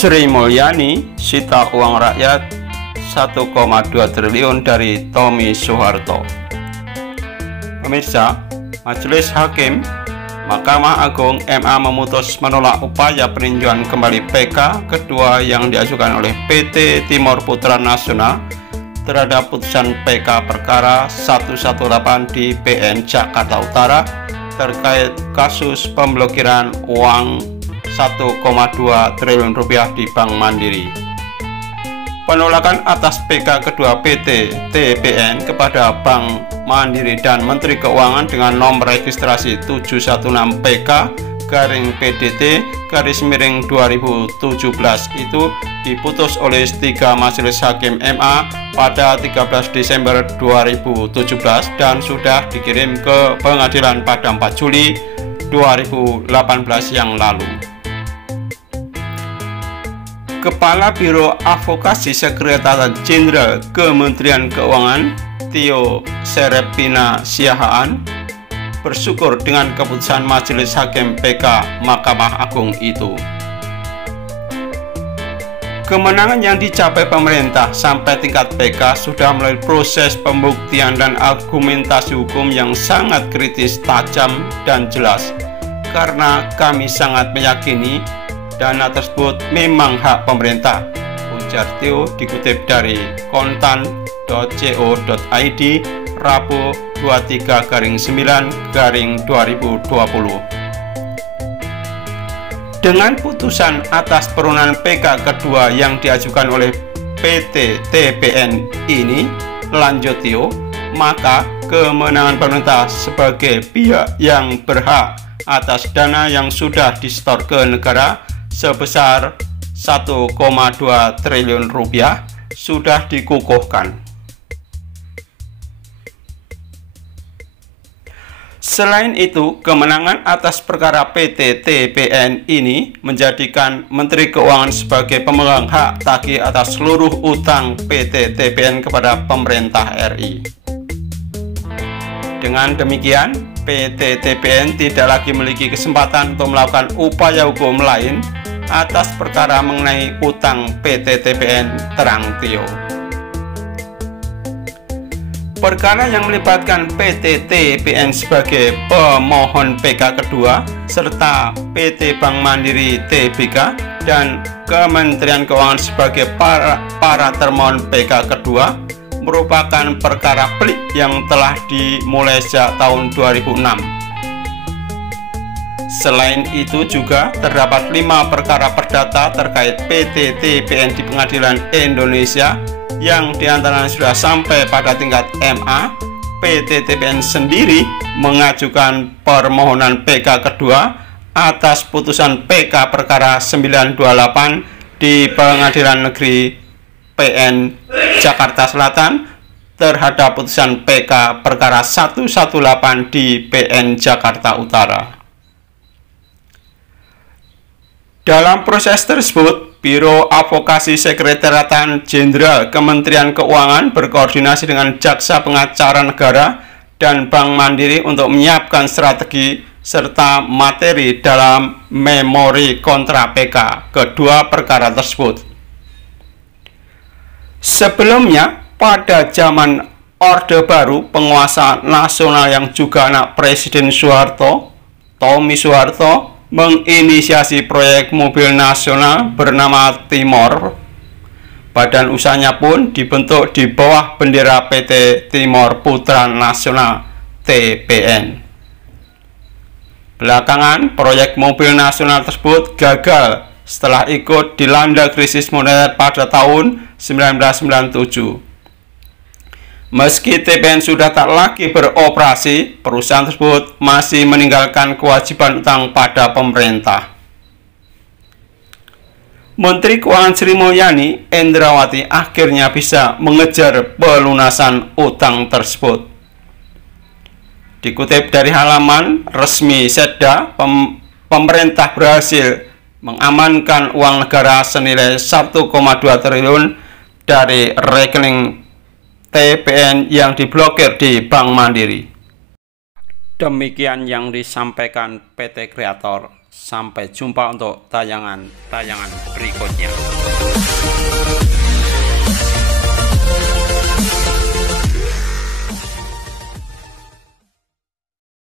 Sri Mulyani sita uang rakyat 1,2 triliun dari Tommy Soeharto. Pemirsa, Majelis Hakim Mahkamah Agung MA memutus menolak upaya peninjauan kembali PK kedua yang diajukan oleh PT Timor Putra Nasional terhadap putusan PK perkara 118 di PN Jakarta Utara terkait kasus pemblokiran uang 1,2 triliun rupiah di Bank Mandiri. Penolakan atas PK kedua PT TPN kepada Bank Mandiri dan Menteri Keuangan dengan nomor registrasi 716 PK/PDT/2017 itu diputus oleh 3 Majelis Hakim MA pada 13 Desember 2017 dan sudah dikirim ke pengadilan pada 4 Juli 2018 yang lalu. Kepala Biro Advokasi Sekretariat Jenderal Kementerian Keuangan Tio Serepina Siahaan bersyukur dengan keputusan Majelis Hakim PK Mahkamah Agung itu. Kemenangan yang dicapai pemerintah sampai tingkat PK sudah melalui proses pembuktian dan argumentasi hukum yang sangat kritis, tajam, dan jelas. Karena kami sangat meyakini dana tersebut memang hak pemerintah, ujar Tio dikutip dari kontan.co.id Rabu 23/9/2020. Dengan putusan atas permohonan PK kedua yang diajukan oleh PT TPN ini, lanjut Tio, maka kemenangan pemerintah sebagai pihak yang berhak atas dana yang sudah disetor ke negara sebesar 1,2 triliun rupiah sudah dikukuhkan. Selain itu, kemenangan atas perkara PT TPN ini menjadikan Menteri Keuangan sebagai pemegang hak tagih atas seluruh utang PT TPN kepada pemerintah RI. Dengan demikian, PT TPN tidak lagi memiliki kesempatan untuk melakukan upaya hukum lain atas perkara mengenai utang PT TPN, terang Tio. Perkara yang melibatkan PT TPN sebagai pemohon PK kedua serta PT Bank Mandiri Tbk dan Kementerian Keuangan sebagai para termohon PK kedua merupakan perkara pelik yang telah dimulai sejak tahun 2006. Selain itu juga terdapat 5 perkara perdata terkait PT TPN di Pengadilan Indonesia yang diantaranya sudah sampai pada tingkat MA. PT TPN sendiri mengajukan permohonan PK kedua atas putusan PK perkara 928 di Pengadilan Negeri PN Jakarta Selatan terhadap putusan PK perkara 118 di PN Jakarta Utara. Dalam proses tersebut, Biro Advokasi Sekretariat Jenderal Kementerian Keuangan berkoordinasi dengan Jaksa Pengacara Negara dan Bank Mandiri untuk menyiapkan strategi serta materi dalam memori kontra PK kedua perkara tersebut. Sebelumnya, pada zaman Orde Baru, penguasa nasional yang juga anak Presiden Soeharto, Tommy Soeharto, menginisiasi proyek mobil nasional bernama Timor. Badan usahanya pun dibentuk di bawah bendera PT Timor Putra Nasional TPN. Belakangan, proyek mobil nasional tersebut gagal setelah ikut dilanda krisis moneter pada tahun 1997. Meski TPN sudah tak lagi beroperasi, perusahaan tersebut masih meninggalkan kewajiban utang pada pemerintah. Menteri Keuangan Sri Mulyani Indrawati akhirnya bisa mengejar pelunasan utang tersebut. Dikutip dari halaman resmi Setda, pemerintah berhasil mengamankan uang negara senilai 1,2 triliun dari rekening TPN yang diblokir di Bank Mandiri. Demikian yang disampaikan PT Kreator. Sampai jumpa untuk tayangan-tayangan berikutnya.